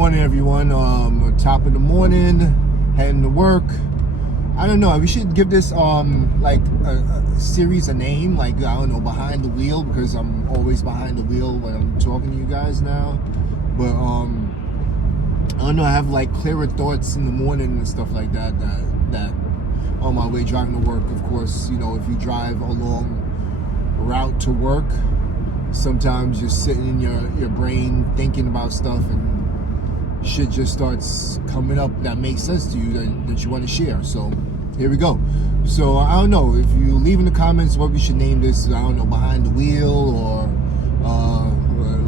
morning, everyone. Top of the morning, heading to work. I don't know. We should give this like a series a name, like I don't know, behind the wheel, because I'm always behind the wheel when I'm talking to you guys now. But I don't know. I have like clearer thoughts in the morning and stuff like that. That on my way driving to work. Of course, you know, if you drive a long route to work, sometimes you're sitting in your brain thinking about stuff and shit just starts coming up that makes sense to you that you want to share. So here we go. So I don't know, if you leave in the comments what we should name this, I don't know, behind the wheel or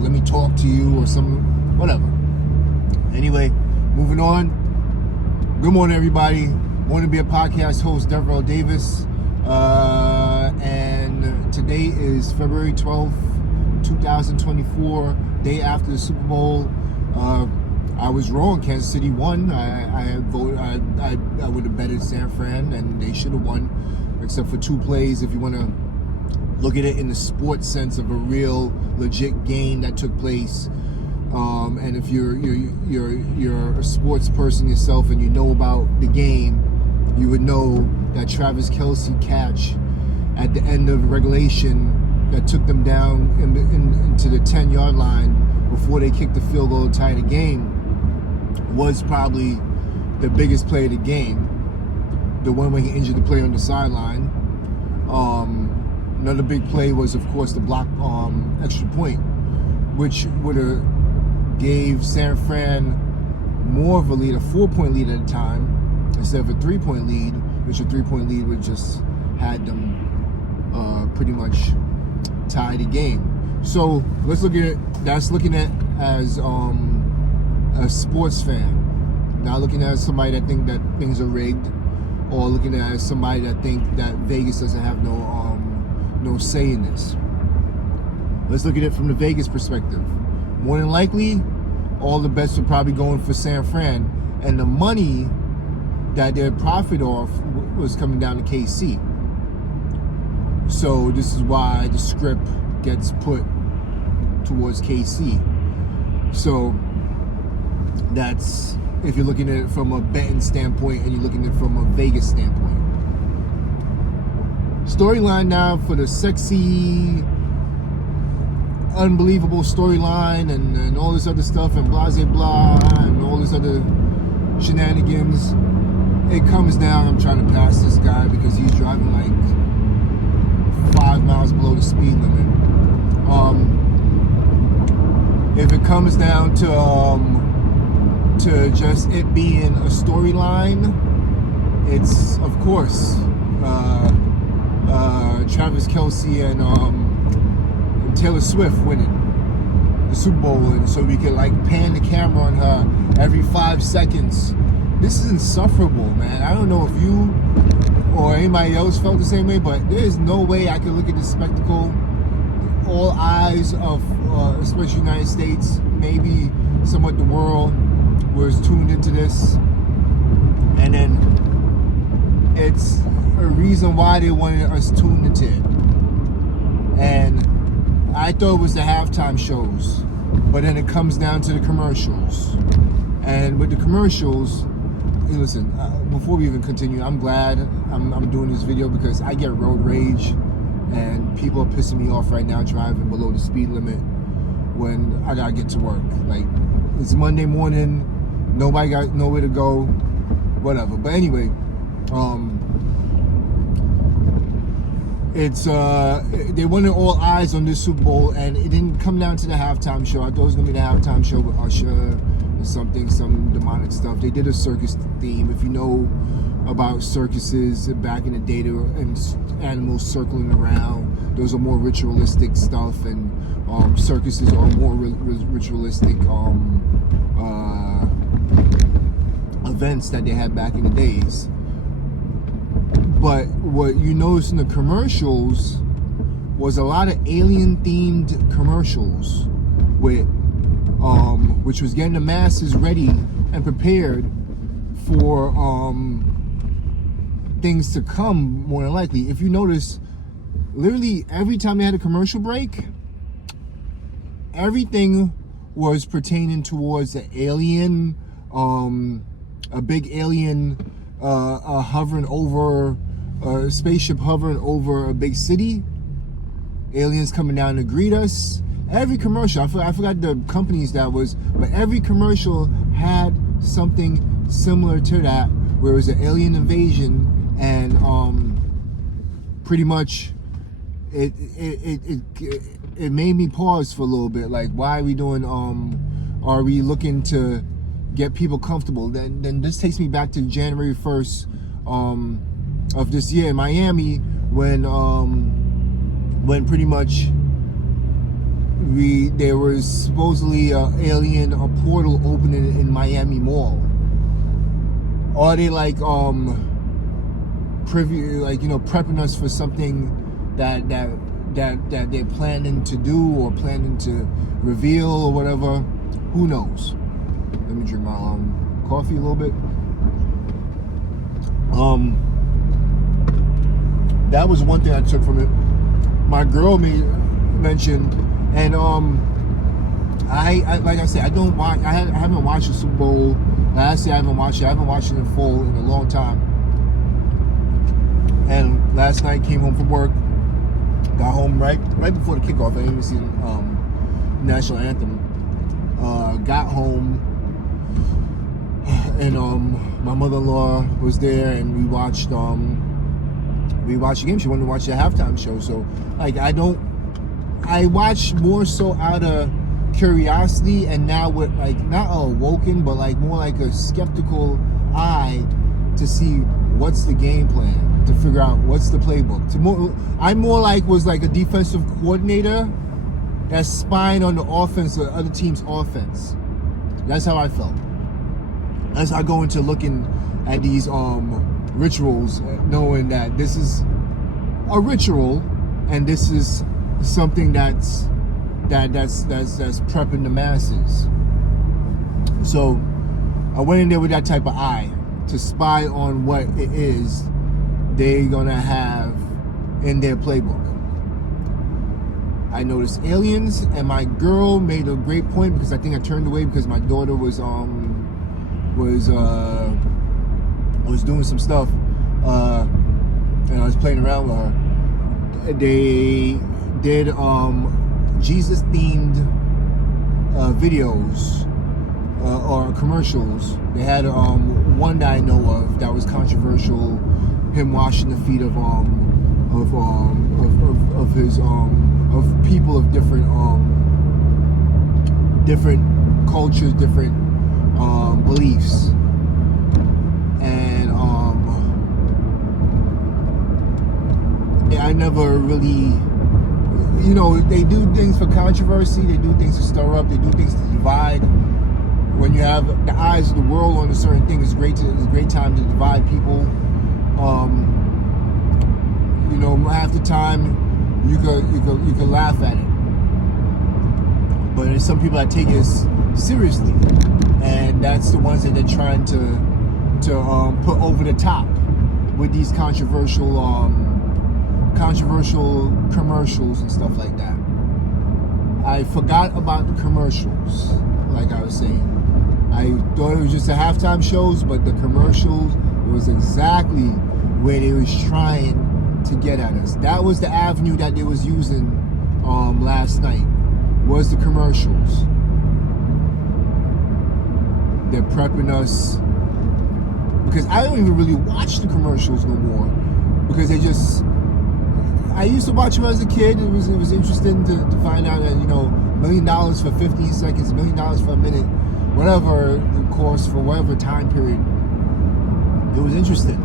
let me talk to you or something, whatever. Anyway, moving on. Good morning, everybody. Morning Beer Podcast host Deverell Davis, and today is February 12th, 2024, day after the Super Bowl. I was wrong. Kansas City won. I voted. I would have betted San Fran, and they should have won, except for two plays. If you want to look at it in the sports sense of a real, legit game that took place, and if you're a sports person yourself and you know about the game, you would know that Travis Kelce catch at the end of regulation that took them down into the 10-yard line before they kicked the field goal to tie the game was probably the biggest play of the game. The one where he injured the player on the sideline. Another big play was, of course, the block extra point, which would have gave San Fran more of a lead, a 4-point lead at the time, instead of a 3-point lead, which a 3-point lead would just had them pretty much tie the game. So let's look at it. That's looking at as a sports fan, not looking at somebody that think that things are rigged, or looking at as somebody that think that Vegas doesn't have no say in this. Let's look at it from the Vegas perspective. More than likely, all the bets are probably going for San Fran, and the money that they'd profit off was coming down to KC. So this is why the script gets put towards KC. So that's if you're looking at it from a betting standpoint and you're looking at it from a Vegas standpoint. Storyline now for the sexy, unbelievable storyline and all this other stuff and blah, blah, blah, and all this other shenanigans. It comes down, I'm trying to pass this guy because he's driving like 5 miles below the speed limit. If it comes down to just it being a storyline, it's of course Travis Kelce and Taylor Swift winning the Super Bowl, and so we could like pan the camera on her every 5 seconds. This is insufferable, man. I don't know if you or anybody else felt the same way, but there's no way I could look at this spectacle. All eyes of, especially United States, maybe somewhat the world, was tuned into this. And then it's a reason why they wanted us tuned into it. And I thought it was the halftime shows, but then it comes down to the commercials. And with the commercials, listen, before we even continue, I'm glad I'm doing this video because I get road rage and people are pissing me off right now driving below the speed limit when I gotta get to work. Like, it's Monday morning, nobody got nowhere to go, whatever. But anyway, it's they wanted all eyes on this Super Bowl, and it didn't come down to the halftime show. I thought it was gonna be the halftime show with Usher or something, some demonic stuff. They did a circus theme. If you know about circuses back in the day, and animals circling around, those are more ritualistic stuff, and circuses are more ritualistic events that they had back in the days. But what you noticed in the commercials was a lot of alien-themed commercials with which was getting the masses ready and prepared for things to come, more than likely. If you notice, literally every time they had a commercial break, everything was pertaining towards an alien, a big alien hovering over, a spaceship hovering over a big city. Aliens coming down to greet us. Every commercial, I forgot the companies that was, but every commercial had something similar to that, where it was an alien invasion, and pretty much it made me pause for a little bit. Like, why are we doing? Are we looking to get people comfortable? Then this takes me back to January 1st of this year in Miami, when pretty much there was supposedly a portal opening in Miami Mall. Are they like prepping us for something that they're planning to do or planning to reveal or whatever? Who knows? Let me drink my coffee a little bit. That was one thing I took from it. My girl mentioned, and I like I said, I haven't watched the Super Bowl. Last year I haven't watched it. I haven't watched it in full in a long time. And last night came home from work, got home right before the kickoff. I didn't even see the national anthem. Got home, and my mother-in-law was there, and we watched the game. She wanted to watch the halftime show, so like I watch more so out of curiosity, and now with like not awoken, but like more like a skeptical eye to see what's the game plan, to figure out what's the playbook. I'm more like was like a defensive coordinator that's spying on the offense of the other team's offense. That's how I felt. As I go into looking at these rituals, knowing that this is a ritual and this is something that's prepping the masses. So I went in there with that type of eye to spy on what it is they're gonna have in their playbook. I noticed aliens, and my girl made a great point, because I think I turned away because my daughter was doing some stuff, and I was playing around with her. They did Jesus themed videos or commercials. They had one that I know of that was controversial, him washing the feet of people of different cultures, different beliefs, and I never really, they do things for controversy, they do things to stir up, they do things to divide. When you have the eyes of the world on a certain thing, it's a great time to divide people. Half the time you could laugh at it, but there's some people that take it seriously, and that's the ones that they're trying to put over the top with these controversial commercials and stuff like that. I forgot about the commercials, like I was saying. I thought it was just the halftime shows, but the commercials, it was exactly where they was trying to get at us. That was the avenue that they was using last night, was the commercials. They're prepping us, because I don't even really watch the commercials no more, because I used to watch them as a kid. It was interesting to find out that, $1 million for 15 seconds, $1 million for a minute, whatever the course for whatever time period. It was interesting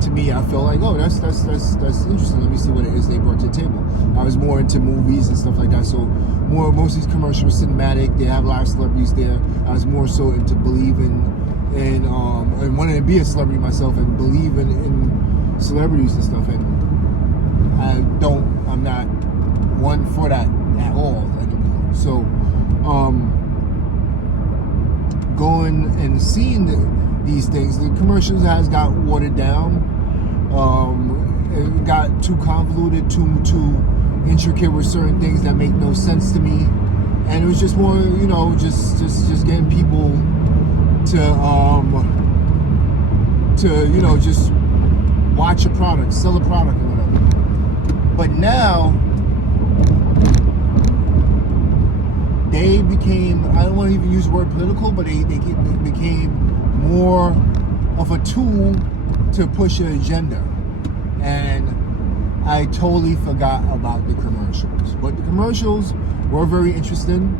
to me. I felt like, oh, that's interesting. Let me see what it is they brought to the table. I was more into movies and stuff like that, so most of these commercials were cinematic. They have a lot of celebrities there. I was more so into believing in and wanting to be a celebrity myself and believing in celebrities and stuff. And I'm not one for that at all anymore. So going and seeing these things, the commercials has got watered down. It got too convoluted, too intricate with certain things that make no sense to me. And it was just more, just getting people to just watch a product, sell a product or whatever. But now they became, I don't want to even use the word political, but they became more of a tool to push an agenda. And I totally forgot about the commercials. But the commercials were very interesting.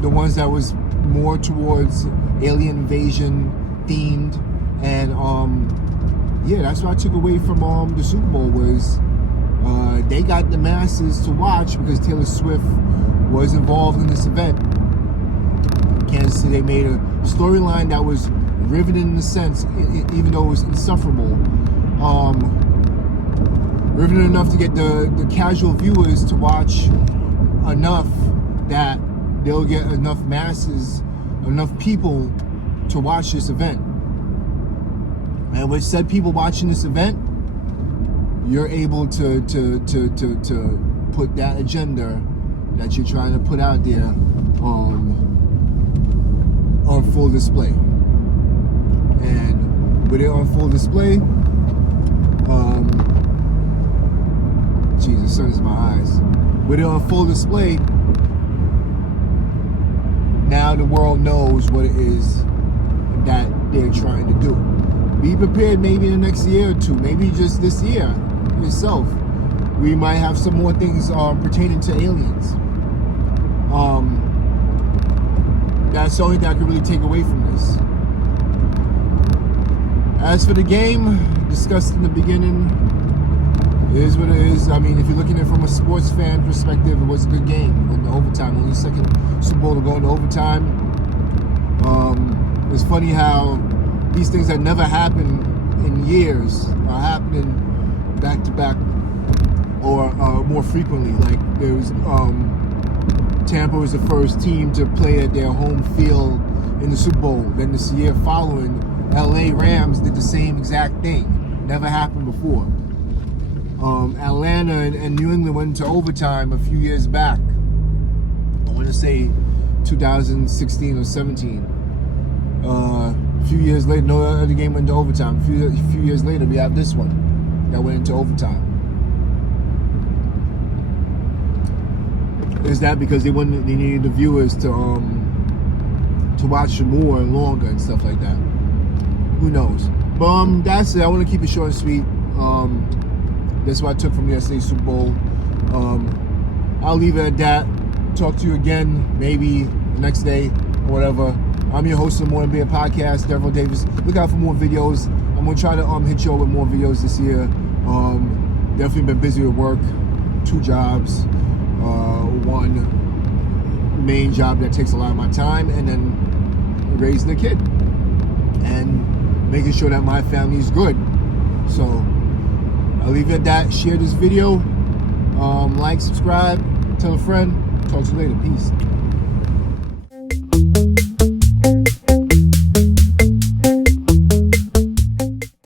The ones that was more towards alien invasion themed. And that's what I took away from the Super Bowl was they got the masses to watch because Taylor Swift was involved in this event. Kansas City, they made a storyline that was riveting in a sense, even though it was insufferable. Riveting enough to get the casual viewers to watch enough that they'll get enough masses, enough people to watch this event. And with said people watching this event, you're able to put that agenda that you're trying to put out there on full display. And with it on full display, Jesus, sun is my eyes. With it on full display, now the world knows what it is that they're trying to do. Be prepared maybe in the next year or two, maybe just this year itself. We might have some more things pertaining to aliens. That's the only thing I can really take away from this. As for the game, discussed in the beginning, it is what it is. I mean, if you're looking at it from a sports fan perspective, it was a good game. It went to overtime. Only second Super Bowl to go into overtime. It's funny how these things that never happened in years are happening back to back or more frequently. Like there was Tampa was the first team to play at their home field in the Super Bowl. Then this year following, LA Rams did the same exact thing. Never happened before. Atlanta and New England went into overtime a few years back. I want to say 2016 or 17. A few years later, no other game went into overtime. A few years later, we have this one that went into overtime. Is that because they needed the viewers to watch more and longer and stuff like that? Who knows? But that's it. I want to keep it short and sweet. That's what I took from yesterday's Super Bowl. I'll leave it at that. Talk to you again maybe next day or whatever. I'm your host of the Morning Beer Podcast, Devil Davis. Look out for more videos. I'm gonna try to hit you with more videos this year. Definitely been busy with work. 2 jobs. One main job that takes a lot of my time, and then raising a kid and making sure that my family is good. So I'll leave it at that. Share this video. Like, subscribe, tell a friend. Talk to you later. Peace.